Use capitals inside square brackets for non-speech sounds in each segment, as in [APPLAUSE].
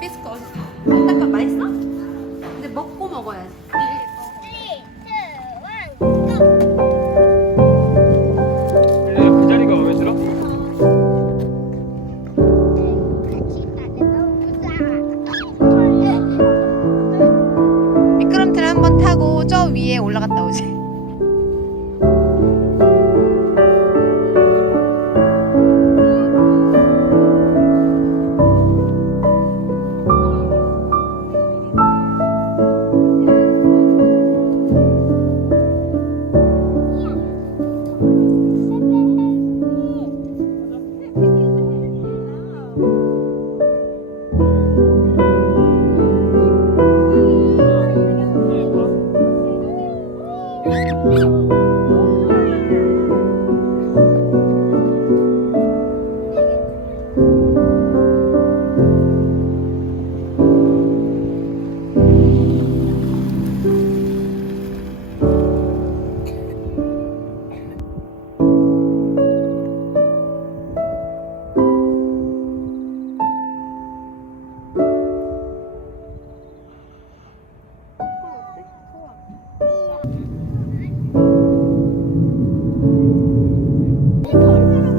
비스크 어디 있어? 잠깐 맛있어? 근데 먹고 먹어야지.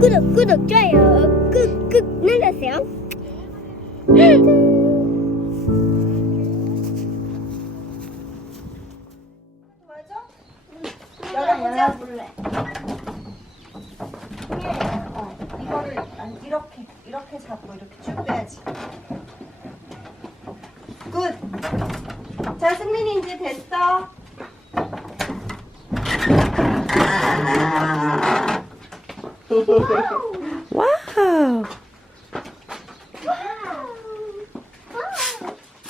구독 구독 좋아요 꾹꾹 눌러주세요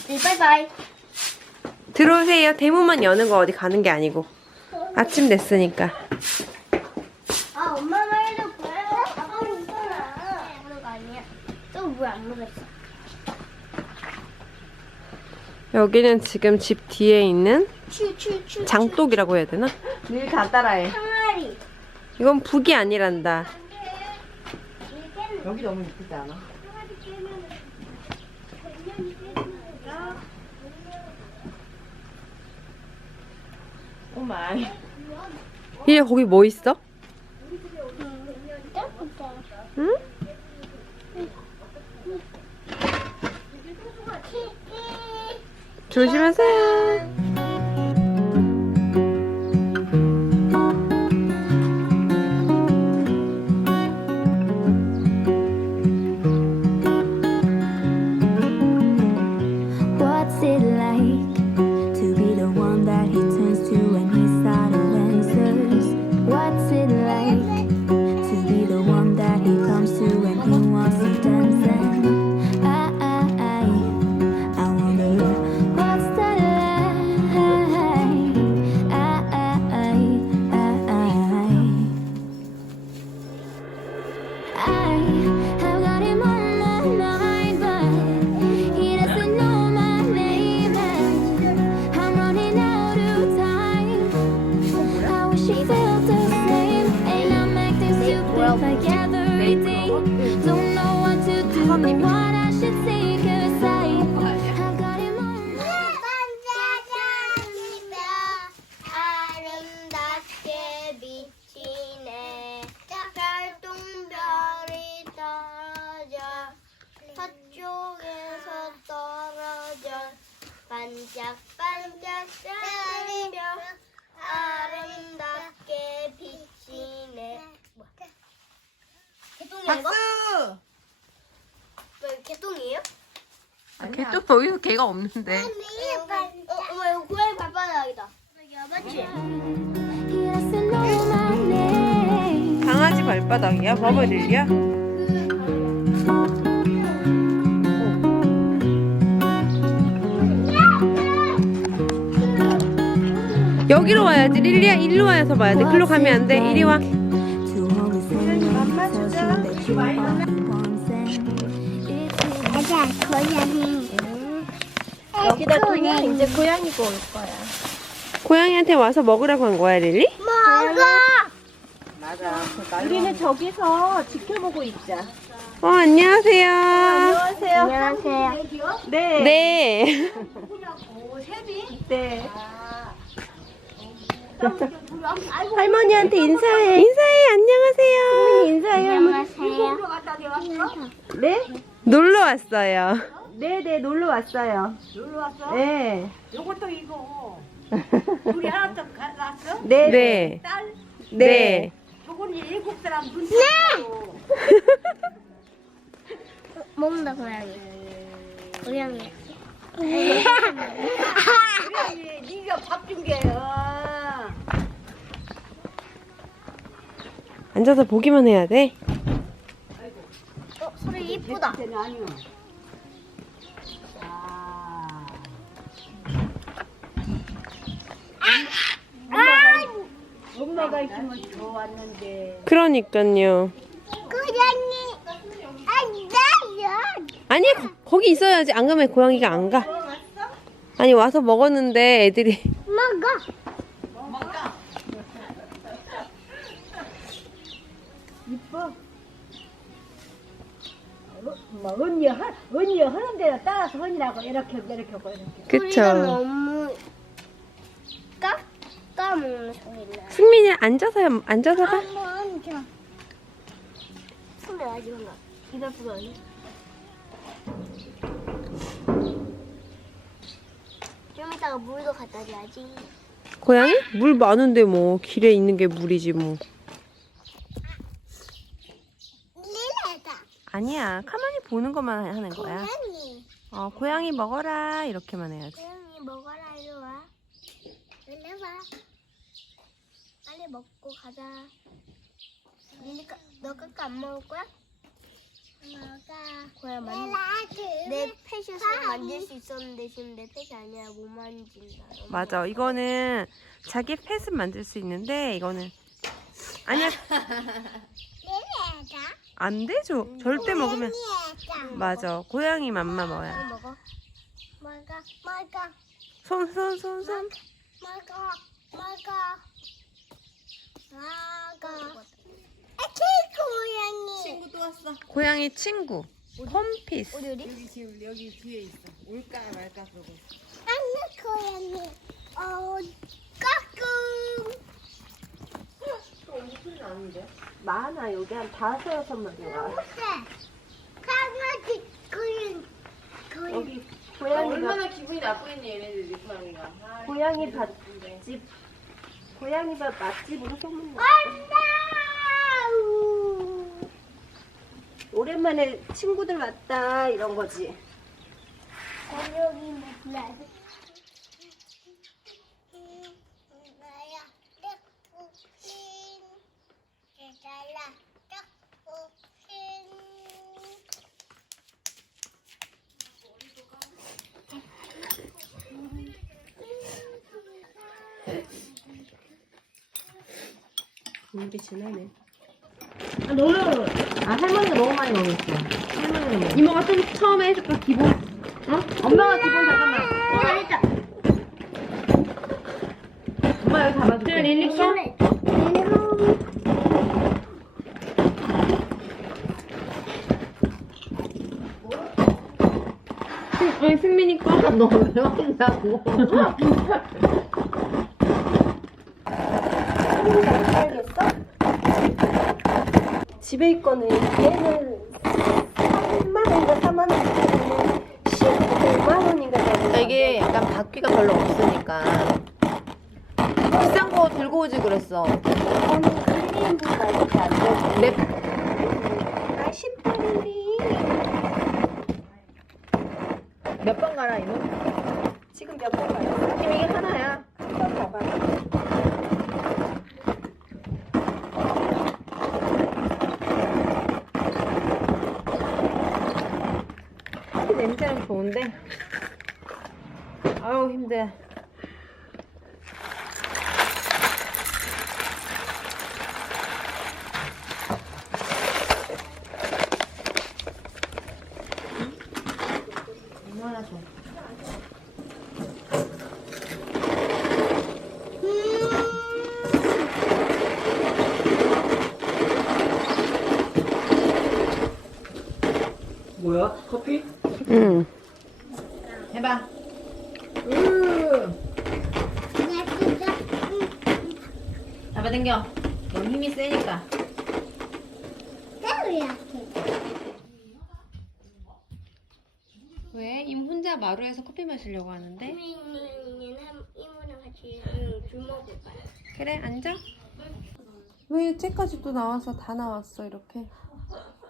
네, 바이바이 들어오세요. 대문만 여는 거 어디 가는 게 아니고. 아침 됐으니까. 아 엄마 말도 보여요 아빠 있잖아 그런 거 아니야 또왜안 먹었어 여기는 지금 집 뒤에 있는 추추추 장독이라고 해야 되나? 늘 다 따라해. 항아리 이건 북이 아니란다. 여기 너무 이쁘지 않아? 오마이. 얘 거기 뭐 있어? 응? 조심하세요. 아름답게 비치네 이거? 왜 개똥이에요? 아, 개똥 여기서 개가 없는데. 어, 어머 이거 고양이 발바닥이다. 맞지? 강아지 발바닥이야? 봐봐 릴리야. 여기로 와야지 릴리야 일로 와서 봐야 돼 글로 가면 안 돼 이리 와 맞아 고양이. 여기다 두면 이제 고양이가 올 거야. 고양이한테 와서 먹으라고 한 거야 릴리? 먹어. 우리는 저기서 지켜보고 있자. 어 안녕하세요 안녕하세요. 안녕하세요. 네. 네 네. 할머니한테 인사해. 인사해 안녕하세요 인사해 할머니. 안녕하세요. 네? 놀러 왔어요 네네 놀러 왔어요. 놀러 왔어? 네. 요것도 이거. 둘이 하나 더 갔어? 네. 네 딸? 네. 저건 일곱 사람 눈 네. 먹는다 고양이. 고양이. [LAUGHS] 그래, 네가 밥 준 게야. 앉아서 보기만 해야 돼 어 소리 이쁘다. 때는 아니요. 아. 엄마가 있으면 좋았는데. 그러니까요 고양이. 아니 거- 거기 있어야지 안 가면 고양이가 안 가 아니 와서 먹었는데 애들이 먹어. 뭐 언니 하 언니 하는 대로 따라서 언니라고 이렇게 이렇게 하고 이렇게. 소리가 그쵸 너무 까 까먹는 소리 나. 승민이 앉아서 해- 앉아서 가 한번 줘. 손에 아직 하나. 이거 그거 아니야? 좀 이따가 물도 갖다 줘야지. 고양이? 물 많은데 뭐 길에 있는 게 물이지 뭐 릴레다. 아니야 가만히 보는 것만 하는 거야 고양이. 어 고양이 먹어라 이렇게만 해야지 고양이 먹어라 이리 와. 일리 와. 빨리 먹고 가자. 릴리가 너 까까 안 먹을 거야? 먹어. 고양 만. 내 펫이었으면 만질 수 있었는데 지금 내 펫이 아니야 못 만진다. 맞아 이거는 자기 펫은 만들 수 있는데 이거는 아니야 [LAUGHS] 릴레다. 안 되죠 절대 먹으면 맞아 고양이 맘마 뭐야 먹어. 먹어. 먹어. 손 손 손 손 먹어. 먹어. 먹어. 아, 고양이. 친구 또 왔어. 고양이 친구 홈피스 어디 어디? 여기 지금 여기 뒤에 있어. 올까 말까 그러고. 안녕 고양이. 어, 까꿍. 많아 여기 한 다섯 여섯 마리가. 강아지 고양이. 고양이. 여기 고양이가 얼마나 기분이 나쁘겠니 얘네들 고양이가. 고양이 밭집 고양이 밭 맛집으로 소문나. 안녕. 오랜만에 친구들 왔다 이런 거지. 고양이. 나야 떡볶이. 계절라 떡볶이. 물이 진하네 아 너무 아 할머니가 너무 많이 먹었어. 할머니가 너무. 이모가 좀 처음에 해줄까 기본 엄마가 기본 잠깐만. 엄마 여기 잡아줄게. 릴리 거 아니 승민이 거 너왜 먹는다고? [LAUGHS] 집에 있거는 얘는 3만 원인가 4만 원인가 15만 원인가 아, 이게 약간 바퀴가 별로 없으니까 비싼 거 들고 오지 그랬어 저는 1인분 말밖에 안 되고 내 몇번 가라 이놈? 지금 몇번 가요? 지금 이게 하나 냄새는 좋은데. 아우 힘들어. 마루에서 커피 마시려고 하는데? 이모랑 같이 술 먹을 거야. 그래 앉아 왜 쟤까지 또 나와서 다 나왔어 이렇게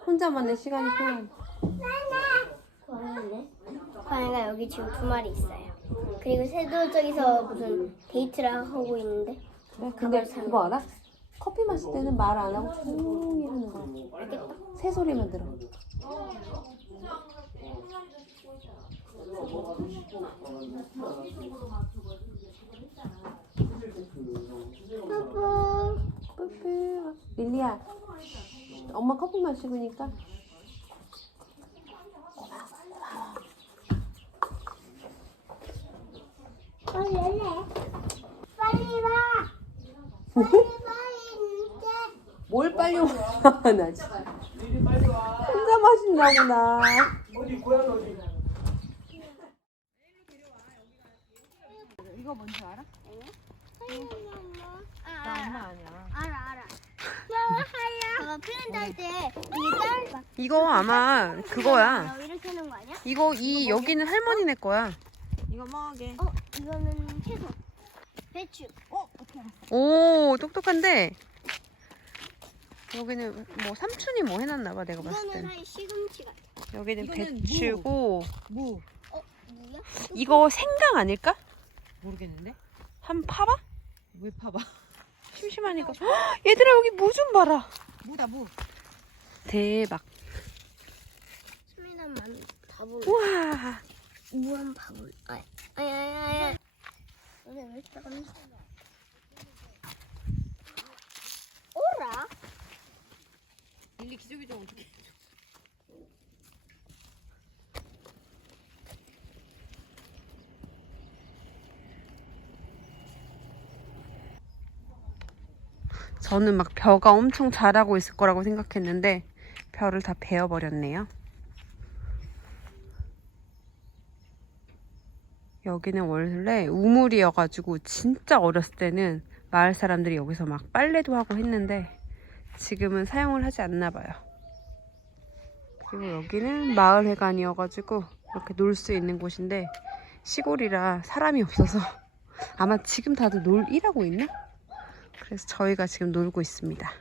혼자만의 시간이 고양이네. 고양이가 여기 지금 두 마리 있어요. 그리고 새도 저기서 무슨 데이트를 하고 있는데. 그래? 근데 그거 알아? 커피 마실 때는 말 안 하고 조용히 하는 거야 알겠다. 새 소리만 들어 뽀뽀. 뿌뿌 릴리야 엄마 커피 마시고니까 어, 열래. 빨리 와. 빨리 이제. 뭘 빨리 와? [LAUGHS] 나 진짜 혼자 마신다고 나 어디 고향 어디? 아, 알아. 엄마 아니야 알아 알아. 할때 이게 짧아. 이거 아마 그거야 이렇게 하는 거 아니야? 이거 이 여기는 할머니네 거야 이거 먹게. 어 이거는 채소. 배추. 오 똑똑한데 여기는 뭐 삼촌이 뭐 해놨나 봐 내가 봤을 이거는 시금치 같아. 여기는 이거는 배추고 무. 어 뭐야? 이거 생강 아닐까? 모르겠는데? 한번 파봐? 왜 파봐? 심심하니까 헉, 얘들아 여기 무 좀 봐라 무다 무. 대박 수민아만 밥을 우와 무한 밥을. 아니 아니 아니 아니. 오늘 왜 이렇게 깜짝이야? 오라. 릴리 기저귀 좀 어떻게? 저는 막 벼가 엄청 자라고 있을 거라고 생각했는데 벼를 다 베어버렸네요. 여기는 원래 우물이어가지고 진짜 어렸을 때는 마을 사람들이 여기서 막 빨래도 하고 했는데 지금은 사용을 하지 않나 봐요. 그리고 여기는 마을회관이어가지고 이렇게 놀 수 있는 곳인데 시골이라 사람이 없어서 [LAUGHS] 아마 지금 다들 놀 일하고 있나? 그래서 저희가 지금 놀고 있습니다.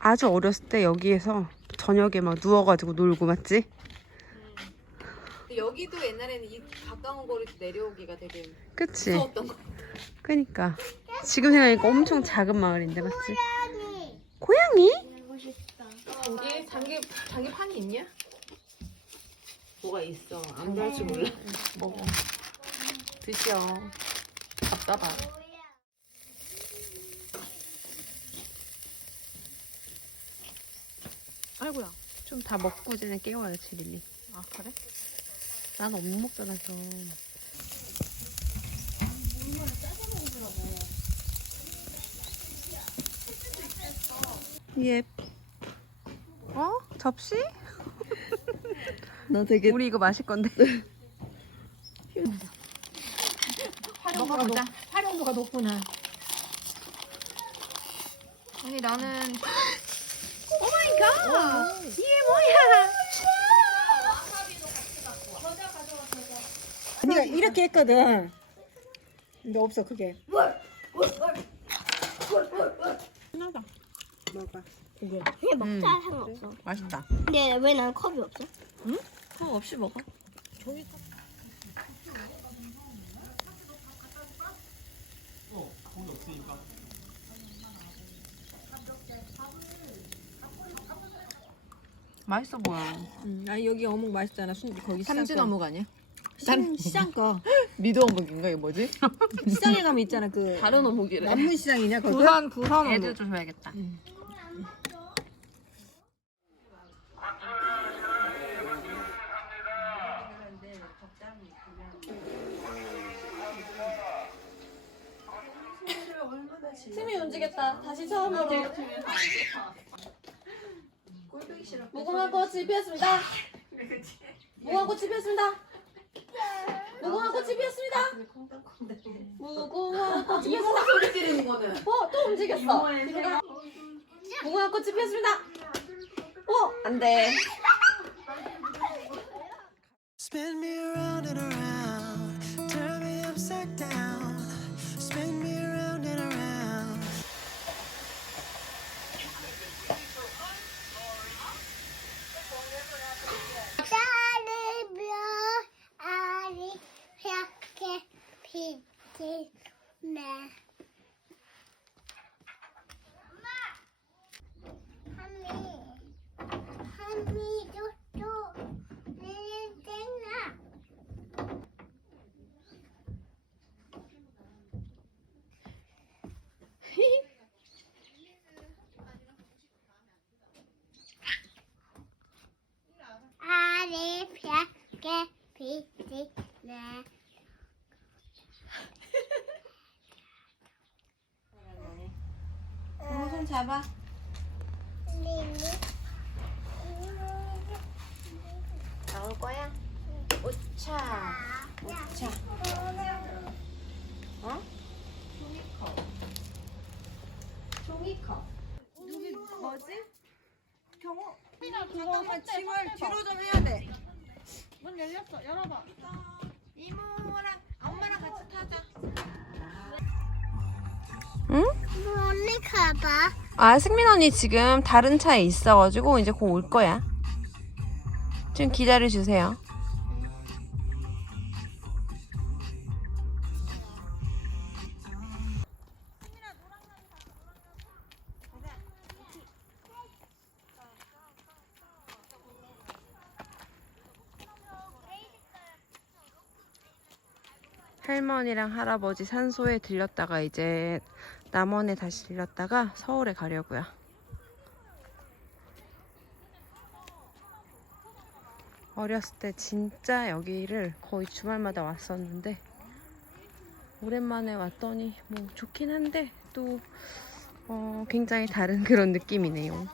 아주 어렸을 때 여기에서 저녁에 막 누워가지고 놀고 맞지? 여기도 옛날에는 이 가까운 거리로 내려오기가 되게 그치? 무서웠던 거. 그니까 지금 생각하니까 엄청 작은 마을인데 맞지? 고양이? 여기 장기 장기판이 있냐? 뭐가 있어? 안 그럴 줄 몰라. 먹어. 드셔. 답답하. 아이고야. 좀 다 먹고 전에 깨워야지 릴리. 아 그래? 난 못 먹잖아 그럼. 예. 어? 접시? [LAUGHS] 나 되게 우리 이거 마실 건데. [LAUGHS] 먹어보자. 활용도가 높구나. 아니 나는 언니가 이렇게 했거든. 근데 없어 그게. 하나다. 먹어. 그게. 그냥 먹자 음. 상관없어. 맛있다. 근데 왜 난 컵이 없어? 그거 없이 먹어. 맛있어 보여. 음, 아니 여기 어묵 맛있잖아. 순 거기 시장 삼진 거. 어묵 아니야? 시장, 시장 거. [LAUGHS] 미도 어묵인가 이거 뭐지? 시장에 가면 있잖아 그 다른 어묵이래. 남문 시장이냐 거기? 부산 부산 애들 어묵. 줘야겠다. 팀이 움직였다. 다시 처음으로. 무궁화 꽃이 피었습니다. 무궁화 꽃이 피었습니다. 무궁화 꽃이 피었습니다. 무궁화 꽃이 피었습니다. 소리 지르는 거는. 어, 또 움직였어. 무궁화 꽃이 피었습니다. 어, 안 돼. Spin me around and around, turn me upside down. 피지네 한미 한미도 또 내리잖아 아리 펴게 피 지네 손 잡아. 나올 거야? 오차. 오차. 어? 종이컵. 뭐지? 경호. 그거 짐을 뒤로 좀 해야 돼. 문 열렸어. 열어봐. 이모랑 엄마랑 같이 타자. 멀리 가봐 아, 승민 언니 지금 다른 차에 있어가지고 이제 곧 올 거야. 좀 기다려 주세요. 할머니랑 할아버지 산소에 들렸다가 이제 남원에 다시 들렸다가 서울에 가려고요. 어렸을 때 진짜 여기를 거의 주말마다 왔었는데 오랜만에 왔더니 뭐 좋긴 한데 또 어, 굉장히 다른 [LAUGHS] 그런 느낌이네요.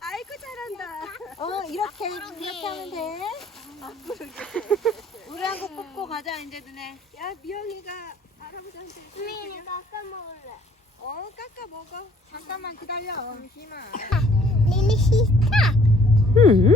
아이고 잘한다. 어 이렇게 이렇게 하면 돼. 우리 한국 뽑고 가자 이제 너네. 야 미영이가 할아버지한테. 미리 깎아 먹을래 어 깎아 먹어. 잠깐만 기다려. 리리 시타 음,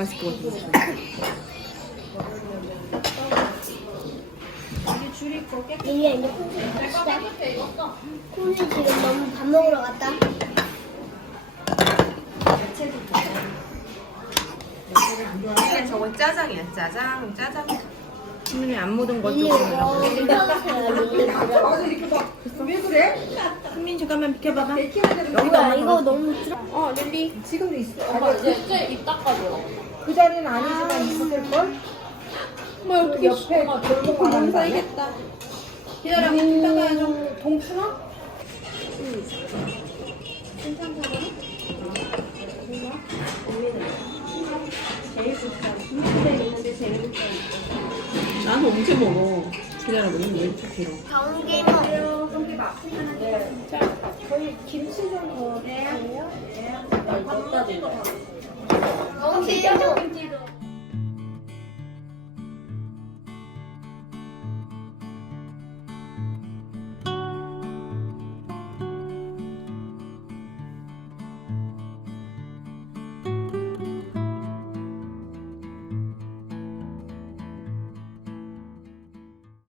맛있을 것 같아. 리리야 이제 콘이 갑시다 콘이 지금 너무 밥 먹으러 갔다 저건 짜장이야, 짜장, 짜장. 승민이 안 묻은 거 리리 조금. 리리 왜 그래? 승민이 잠깐만 비켜봐봐. 뭐야 이거 너무 길어. 어 릴리. 지금도 있어. 엄마 이제 입 닦아줘. 그 자리는 아니지만 있을 걸. 엄마 어떻게 옆에 돌고 아니야? 살겠다. 기다려. 입 닦아야죠. 동춘아? 나는 언제 먹어? 기다려봐. 이거 왜 이렇게 길어? 경기 먹. 저희 김치 좀더 아, 이거까지. 경기 먹.